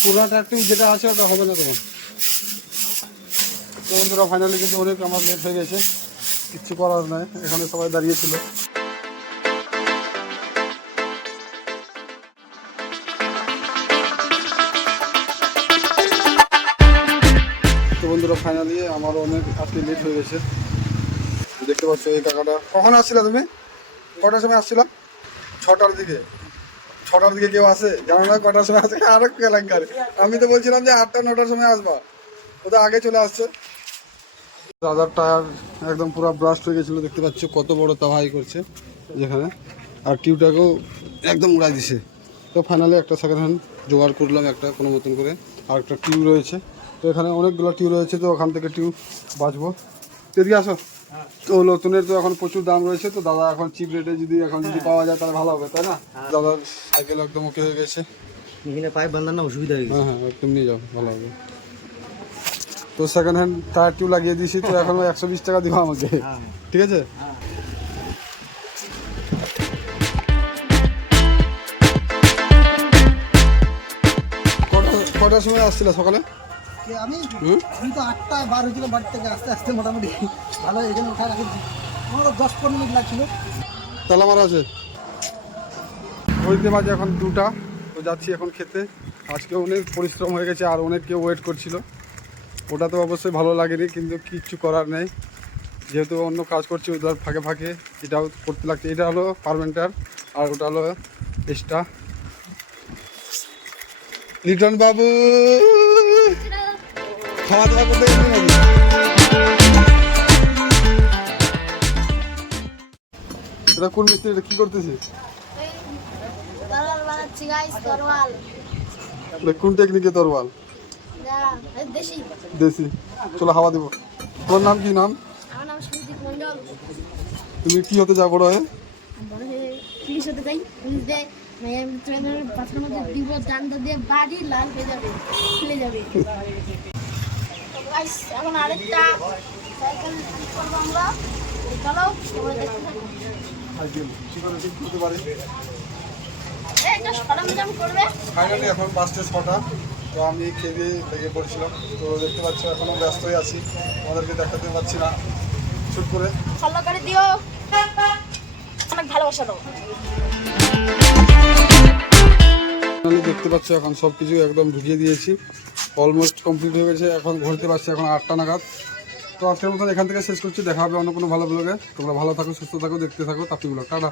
পুরাটা একটু যেটা আছে ওটা হবে না তখন। তো বন্ধুরা ফাইনালি কিন্তু অনেক আমার লেট হয়ে গেছে, কিচ্ছু করার নাই, এখানে সবাই দাঁড়িয়েছিল। তো বন্ধুরা ফাইনালি আমার অনেক আজকে লেট হয়ে গেছে। দেখতে পাচ্ছ এই কাকাটা। কখন আসছিলা তুমি? কটার সময় আসছিলা? 6টার দিকে। 6টার দিকে কেউ আসে জানো না? কটার সময় আসে আরো কেলেঙ্কার। আমি তো বলছিলাম যে 8টা 9টার সময় আসবা, ও তো আগে চলে আসছে। দাদার টায়ার একদম পুরো ব্রাস্ট হয়ে গেছিলো, দেখতে পাচ্ছ কত বড় তাহাই করছে যেখানে, আর টিউবটাকেও একদম উড়াই দিছে। তো ফাইনালি একটা সেকেন্ড হ্যান্ড জোগাড় করলাম একটা কোনো মতন করে, আর একটা টিউব রয়েছে। তো এখানে অনেকগুলো টিউব রয়েছে, তো ওখান থেকে টিউব বাঁচবো। এদিকে আসো। তো নতুনের তো এখন প্রচুর দাম রয়েছে, তো দাদা এখন চিপ রেটে যদি এখন যদি পাওয়া যায় তাহলে ভালো হবে, তাই না? দাদার সাইকেল একদম ওকে হয়ে গেছে, এখানে পাইপ বাঁধার না অসুবিধা হয়ে গেছে। হ্যাঁ একদম নিয়ে যাও, ভালো হবে। তো সেকেন্ড হ্যান্ড টায়ার টিউব লাগিয়ে দিয়েছি, তো এখন 120 টাকা দিব আমাকে, ঠিক আছে? কটার সময় আসছিল সকালে? আমি তো 8টা বার হয়েছিল বাড়ি থেকে, আস্তে আস্তে মোটামুটি ভালো এখানে উঠা রাখছি। আমার 10-15 মিনিট লাগছিল। তালা মারা আছে। ওইতে বাজে এখন 2টা, তো যাচ্ছি এখন খেতে। আজকে অনেক পরিশ্রম হয়ে গেছে, আর অনেক কেউ ওয়েট করছিল। ওটা তো অবশ্যই ভালো লাগেনি, কিন্তু কিচ্ছু করার নেই, যেহেতু অন্য কাজ করছি ওদের ফাঁকে ফাঁকে এটাও করতে লাগছে। এটা হলো পারমেন্টার, আর ওটা হলো এক্সট্রা। লিটন বাবু খাওয়া দাওয়া করতে গেছি নাকি? এটা কোন মিস্ত্রি? এটা কি করতেছিস? কোন টেকনিকে তরওয়াল? দেশি। চলো হাওয়া দিব। তোমার নাম কি? নাম? তুমি কি হতে যাও বড় হয়ে? পুলিশ হতে চাই। পুলিশ দিয়ে পাথরের মধ্যে দিব, ডান্ডা দিয়ে বাড়ি লাল হয়ে যাবে, খুলে যাবে। এখন আরেকটা সাইকেল করবো আমরা। চলো তোমরা দেখতে থাকো। এইটা সরঞ্জাম করবে। ফাইনালি এখন 5টা 6টা, তো আমি খেয়ে লেগে পড়েছিলাম। তো দেখতে পাচ্ছ এখনও ব্যস্তই আছি, আমাদেরকে দেখাতে পারছি না শুট করে। ফলো করে দিও, অনেক ভালোবাসা দাও। দেখতে পাচ্ছ এখন সব কিছু একদম ঢুকিয়ে দিয়েছি, অলমোস্ট কমপ্লিট হয়ে গেছে। এখন ঘুরতে পারছি এখন 8টা নাগাদ। তো আজকের মতন এখান থেকে শেষ করছি, দেখা হবে অন্য কোনো ভালো ব্লগে। তোমরা ভালো থাকো, সুস্থ থাকো, দেখতে থাকো তাপি ব্লগ। টাটা।